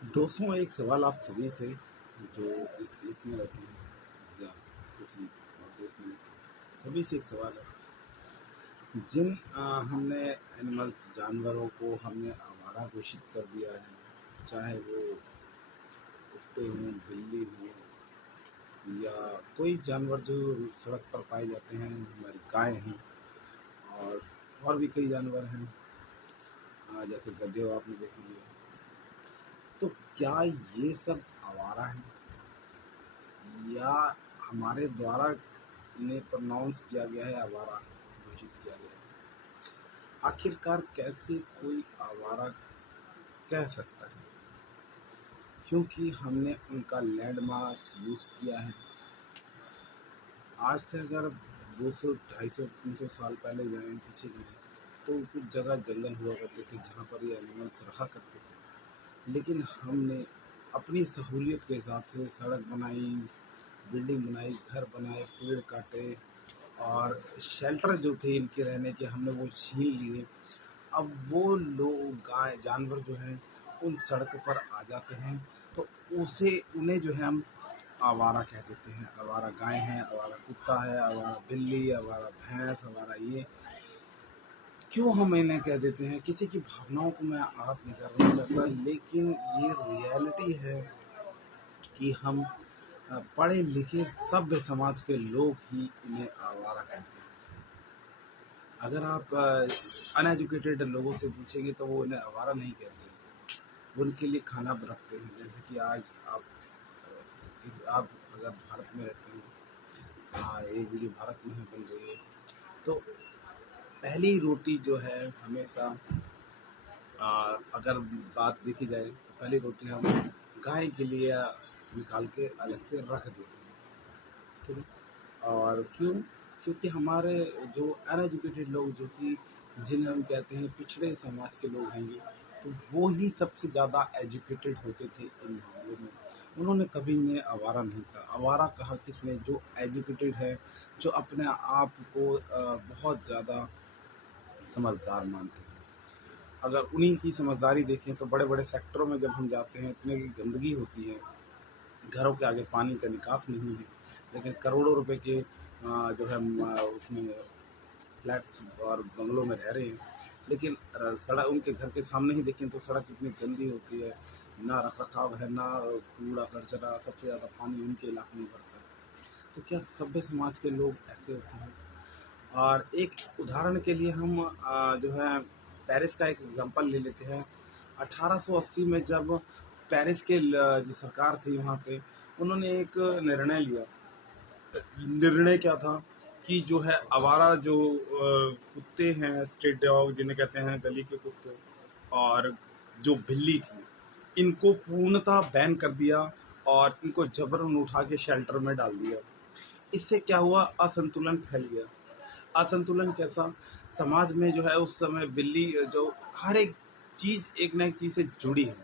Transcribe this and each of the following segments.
दोस्तों, एक सवाल आप सभी से जो इस देश में रहते हैं या किसी और देश में रहते हैं, सभी से एक सवाल है। जिन हमने एनिमल्स जानवरों को हमने आवारा घोषित कर दिया है, चाहे वो कुत्ते हों, बिल्ली हो या कोई जानवर जो सड़क पर पाए जाते हैं, हमारी गाय हैं और भी कई जानवर हैं, जैसे गधे आपने देखे होंगे। तो क्या ये सब आवारा हैं या हमारे द्वारा इन्हें प्रोनाउंस किया गया है, आवारा घोषित किया गया है? आखिरकार कैसे कोई आवारा कह सकता है? क्योंकि हमने उनका लैंड मास यूज किया है। आज से अगर 200, 250, 300 साल पहले जाएं, पीछे जाएं, तो कुछ जगह जंगल हुआ करते थे जहाँ पर ये एनिमल्स रहा करते थे। लेकिन हमने अपनी सहूलियत के हिसाब से सड़क बनाई, बिल्डिंग बनाई, घर बनाए, पेड़ काटे और शेल्टर जो थे इनके रहने के, हमने वो छीन लिए। अब वो लोग, गाय जानवर जो हैं, उन सड़क पर आ जाते हैं, तो उसे उन्हें जो है हम आवारा कह देते हैं। आवारा गाय है, आवारा कुत्ता है, आवारा बिल्ली, आवारा भैंस, आवारा ये। क्यों हम इन्हें कह देते हैं? किसी की भावनाओं को मैं आहत नहीं करना चाहता, लेकिन ये रियलिटी है कि हम पढ़े लिखे सभ्य समाज के लोग ही इन्हें आवारा कहते हैं। अगर आप अनएजुकेटेड लोगों से पूछेंगे तो वो इन्हें आवारा नहीं कहते, वो उनके लिए खाना रखते हैं। जैसे कि आज आप अगर भारत में रहते हैं, ये वीडियो भारत में ही बन रही है, तो पहली रोटी जो है हमेशा, अगर बात देखी जाए तो पहली रोटी हम गाय के लिए निकाल के अलग से रख देते हैं, ठीक है। और क्यों? क्योंकि हमारे जो अनएजुकेटेड लोग, जो कि जिन्हें हम कहते हैं पिछड़े समाज के लोग हैं ये, तो वो ही सबसे ज़्यादा एजुकेटेड होते थे इन मामलों में। उन्होंने कभी इन्हें आवारा नहीं कहा। आवारा कहा किसने? जो एजुकेटेड है, जो अपने आप को बहुत ज़्यादा समझदार मानते हैं। अगर उन्हीं की समझदारी देखें तो बड़े बड़े सेक्टरों में जब हम जाते हैं, इतनी गंदगी होती है, घरों के आगे पानी का निकास नहीं है, लेकिन करोड़ों रुपए के जो है उसमें फ्लैट्स और बंगलों में रह रहे हैं, लेकिन सड़क उनके घर के सामने ही देखें तो सड़क इतनी गंदी होती है, ना रख रखाव है, ना कूड़ा कचरा, सबसे ज़्यादा पानी उनके इलाके में भरता है। तो क्या सभ्य समाज के लोग ऐसे होते हैं? और एक उदाहरण के लिए हम जो है पेरिस का एक एग्जांपल ले लेते हैं। 1880 में जब पेरिस के जो सरकार थी वहाँ पे, उन्होंने एक निर्णय लिया। निर्णय क्या था कि जो है आवारा जो कुत्ते हैं, स्ट्रीट डॉग जिन्हें कहते हैं, गली के कुत्ते, और जो बिल्ली थी, इनको पूर्णतः बैन कर दिया और इनको जबरन उठा के शेल्टर में डाल दिया। इससे क्या हुआ? असंतुलन फैल गया। असंतुलन कैसा? समाज में जो है उस समय बिल्ली जो हर एक चीज़ एक ना एक चीज़ से जुड़ी है।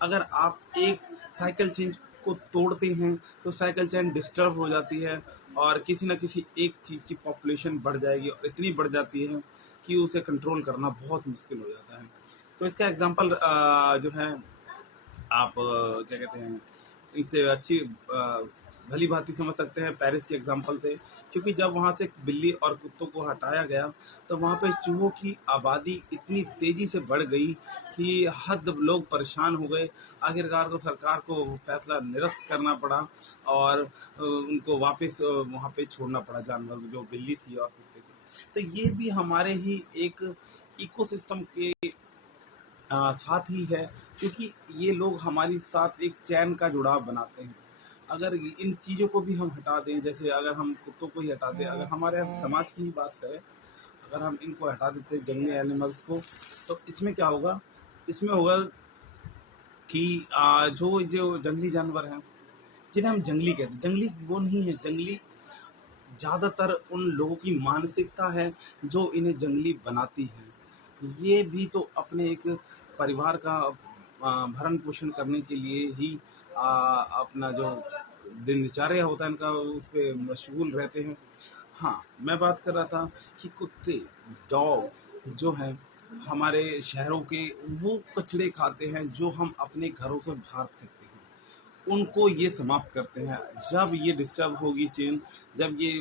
अगर आप एक साइकिल चेन को तोड़ते हैं तो साइकिल चेन डिस्टर्ब हो जाती है और किसी न किसी एक चीज़ की पॉपुलेशन बढ़ जाएगी और इतनी बढ़ जाती है कि उसे कंट्रोल करना बहुत मुश्किल हो जाता है। तो इसका एग्जांपल जो है आप क्या कहते हैं, इनसे अच्छी भली भांति समझ सकते हैं पेरिस के एग्जाम्पल से। क्योंकि जब वहाँ से बिल्ली और कुत्तों को हटाया गया तो वहाँ पे चूहों की आबादी इतनी तेज़ी से बढ़ गई कि हद लोग परेशान हो गए। आखिरकार तो सरकार को फैसला निरस्त करना पड़ा और उनको वापस वहाँ पे छोड़ना पड़ा, जानवर जो बिल्ली थी और कुत्ते थे। तो ये भी हमारे ही एक इकोसिस्टम के साथ ही है, क्योंकि ये लोग हमारी साथ एक चैन का जुड़ाव बनाते हैं। अगर इन चीज़ों को भी हम हटा दें, जैसे अगर हम कुत्तों को ही हटा दें, अगर हमारे समाज की ही बात करें, अगर हम इनको हटा देते हैं जंगली एनिमल्स को, तो इसमें क्या होगा? इसमें होगा कि जो जो जंगली जानवर हैं, जिन्हें हम जंगली कहते हैं, जंगली वो नहीं है। जंगली ज़्यादातर उन लोगों की मानसिकता है जो इन्हें जंगली बनाती है। ये भी तो अपने एक परिवार का भरण पोषण करने के लिए ही अपना जो दिनचर्या होता है इनका, उस पर मशगूल रहते हैं। हाँ, मैं बात कर रहा था कि कुत्ते, डॉग जो है हमारे शहरों के वो कचड़े खाते हैं जो हम अपने घरों से बाहर फेंकते हैं, उनको ये समाप्त करते हैं। जब ये डिस्टर्ब होगी चेन, जब ये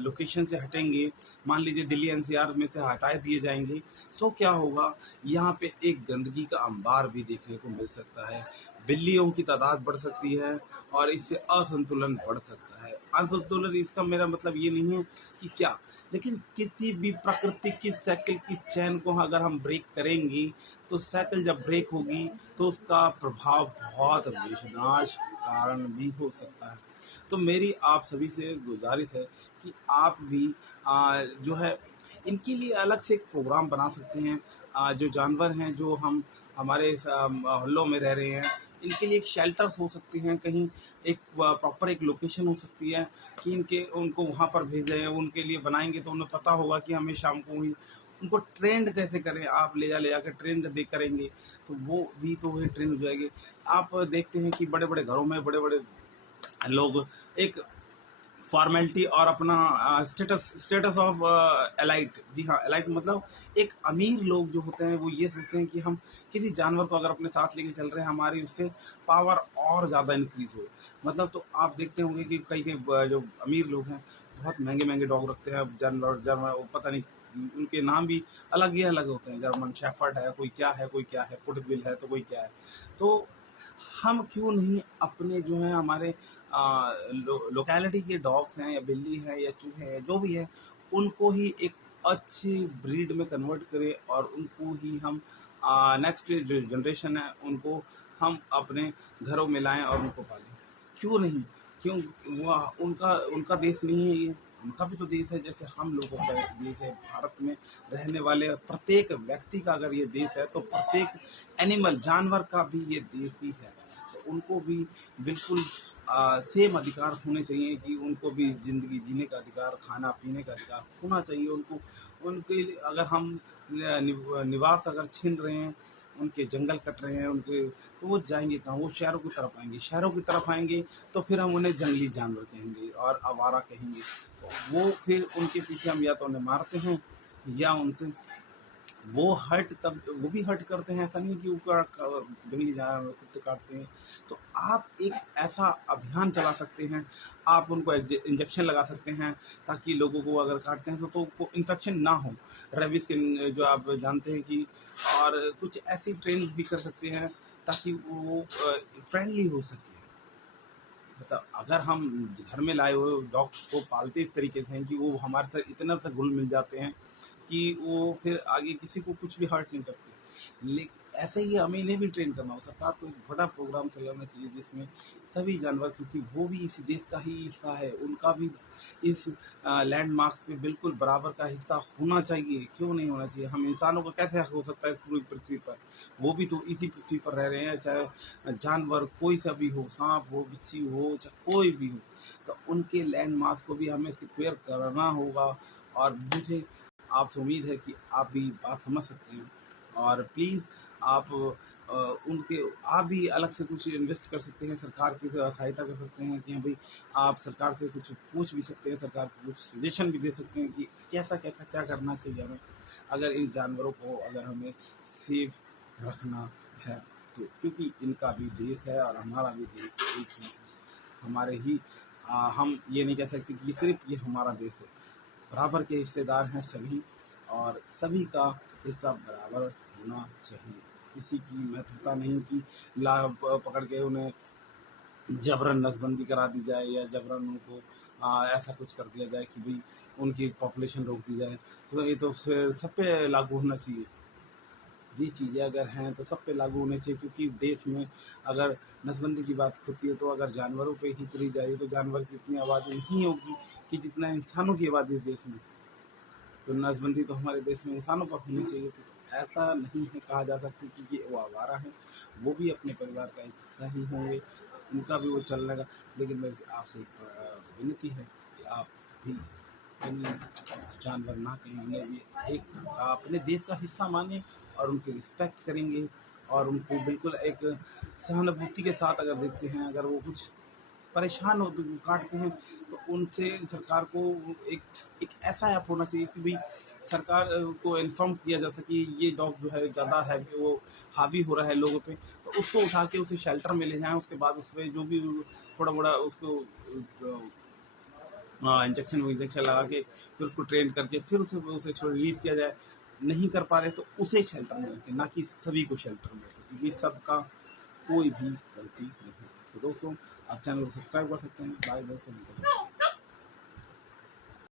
लोकेशन से हटेंगे, मान लीजिए दिल्ली एनसीआर में से हटा दिए जाएंगे, तो क्या होगा, यहाँ पे एक गंदगी का अंबार भी देखने को मिल सकता है, बिल्लियों की तादाद बढ़ सकती है और इससे असंतुलन बढ़ सकता है। असंतुलन इसका मेरा मतलब ये नहीं है कि क्या, लेकिन किसी भी प्रकृति की साइकिल की चैन को अगर हम ब्रेक करेंगे, तो साइकिल जब ब्रेक होगी तो उसका प्रभाव बहुत विनाश कारण भी हो सकता है। तो मेरी आप सभी से गुजारिश है कि आप भी जो है इनके लिए अलग से एक प्रोग्राम बना सकते हैं। जो जानवर हैं जो हम हमारे मोहल्लों में रह रहे हैं, इनके लिए एक शेल्टर्स हो सकते हैं, कहीं एक प्रॉपर एक लोकेशन हो सकती है कि इनके उनको वहाँ पर भेजें, उनके लिए बनाएंगे तो उन्हें पता होगा कि हमें शाम को ही उनको ट्रेंड कैसे करें। आप ले जाकर ट्रेंड दे करेंगे तो वो भी तो वही ट्रेंड हो जाएगी। आप देखते हैं कि बड़े बड़े घरों में बड़े बड़े लोग एक फॉर्मेलिटी और अपना स्टेटस स्टेटस ऑफ एलाइट, जी हाँ, एलाइट मतलब एक अमीर लोग जो होते हैं वो ये सोचते हैं कि हम किसी जानवर को अगर अपने साथ लेके चल रहे हैं, हमारी उससे पावर और ज़्यादा इंक्रीज हो। मतलब तो आप देखते होंगे कि कई कई जो अमीर लोग हैं बहुत महंगे महंगे डॉग रखते हैं, जानवर जानवर वो पता नहीं उनके नाम भी अलग ही अलग होते हैं, जर्मन शेफर्ड है, कोई क्या है, कोई क्या है, फुटबिल है, तो कोई क्या है। तो हम क्यों नहीं अपने जो है हमारे लोकेलिटी के डॉग्स हैं या बिल्ली है या चूहे हैं जो भी है, उनको ही एक अच्छी ब्रीड में कन्वर्ट करें और उनको ही हम नेक्स्ट जो जनरेशन है उनको हम अपने घरों में लाएं और उनको पालें। क्यों नहीं, क्यों, वह उनका उनका देश नहीं है ये, उनका भी तो देश है, जैसे हम लोगों का देश है। भारत में रहने वाले प्रत्येक व्यक्ति का अगर ये देश है तो प्रत्येक एनिमल जानवर का भी ये देश ही है। तो उनको भी बिल्कुल सेम अधिकार होने चाहिए कि उनको भी ज़िंदगी जीने का अधिकार, खाना पीने का अधिकार होना चाहिए उनको। उनके लिए अगर हम निवास अगर छीन रहे हैं, उनके जंगल कट रहे हैं उनके, तो वो जाएंगे कहाँ, वो शहरों की तरफ आएंगे, शहरों की तरफ आएंगे तो फिर हम उन्हें जंगली जानवर कहेंगे और आवारा कहेंगे। तो वो फिर उनके पीछे हम या तो उन्हें मारते हैं या उनसे वो हर्ट, तब वो भी हर्ट करते हैं, ऐसा नहीं कि ऊपर जंगली जानवर कुत्ते काटते हैं। तो आप एक ऐसा अभियान चला सकते हैं, आप उनको इंजेक्शन लगा सकते हैं ताकि लोगों को अगर काटते हैं तो को इन्फेक्शन ना हो, रेबीज के जो आप जानते हैं कि, और कुछ ऐसी ट्रेनिंग भी कर सकते हैं ताकि वो फ्रेंडली हो सके। मतलब अगर हम घर में लाए हुए डॉग्स को पालते इस तरीके से हैं कि वो हमारे साथ इतना सा घुल मिल जाते हैं कि वो फिर आगे किसी को कुछ भी हर्ट नहीं करते। लेकिन ऐसे ही हमें इन्हें भी ट्रेन करना हो, सरकार को एक बड़ा प्रोग्राम चलाना चाहिए जिसमें सभी जानवर, क्योंकि वो भी इस देश का ही हिस्सा है, उनका भी इस लैंडमार्क्स पे बिल्कुल बराबर का हिस्सा होना चाहिए। क्यों नहीं होना चाहिए, हम इंसानों को कैसे हक हो सकता है इस पूरी पृथ्वी पर, वो भी तो इसी पृथ्वी पर रह रहे हैं, चाहे जानवर कोई सा भी हो, सांप हो, बिच्छी हो, चाहे कोई भी हो। तो उनके लैंडमार्क्स को भी हमें सिक्योर करना होगा। और मुझे आपसे उम्मीद है कि आप भी बात समझ सकते हैं, और प्लीज़ आप उनके आप भी अलग से कुछ इन्वेस्ट कर सकते हैं, सरकार की सहायता कर सकते हैं कि हाँ भाई, आप सरकार से कुछ पूछ भी सकते हैं, सरकार को कुछ सजेशन भी दे सकते हैं कि कैसा कैसा क्या करना चाहिए हमें, अगर इन जानवरों को अगर हमें सेफ रखना है तो। क्योंकि इनका भी देश है और हमारा भी देश एक ही है, हमारे ही हम ये नहीं कह सकते कि सिर्फ ये हमारा देश है, बराबर के हिस्सेदार हैं सभी, और सभी का हिस्सा बराबर होना चाहिए। किसी की महत्वता नहीं कि लाभ पकड़ के उन्हें जबरन नसबंदी करा दी जाए या जबरन उनको ऐसा कुछ कर दिया जाए कि भाई उनकी पॉपुलेशन रोक दी जाए। तो ये तो फिर सब पे लागू होना चाहिए। ये चीज़ें अगर हैं तो सब पे लागू होने चाहिए, क्योंकि देश में अगर नसबंदी की बात होती है तो अगर जानवरों पे ही करी जा रही है तो जानवर की इतनी आबादी नहीं होगी कि जितना इंसानों की आबादी इस देश में। तो नसबंदी तो हमारे देश में इंसानों पर होनी चाहिए थी। ऐसा नहीं है कहा जा सकता कि ये वो आवारा है, वो भी अपने परिवार का एक हिस्सा ही होंगे, उनका भी वो चलने का। लेकिन मेरी आपसे एक विनती है कि आप भी जंगली जानवर ना कहें, उन्हें भी एक अपने देश का हिस्सा माने और उनकी रिस्पेक्ट करेंगे और उनको बिल्कुल एक सहानुभूति के साथ अगर देखते हैं, अगर वो कुछ परेशान होते काटते हैं, तो उनसे सरकार को एक एक ऐसा ऐप होना चाहिए कि भाई सरकार को इन्फॉर्म किया जा सके ये डॉग जो है ज़्यादा है वो हावी हो रहा है लोगों पे, तो उसको उठा के उसे शेल्टर में ले जाएं, उसके बाद उस पर जो भी थोड़ा मोड़ा उसको इंजेक्शन विजेक्शन लगा के फिर उसको ट्रेन करके फिर उसे उसे रिलीज़ किया जाए। नहीं कर पा रहे तो उसे शेल्टर में रखें, ना कि सभी को शेल्टर में रखें, क्योंकि सबका कोई भी गलती नहीं है। तो दोस्तों आप चैनल को सब्सक्राइब कर सकते हैं। बाय दोस्तों।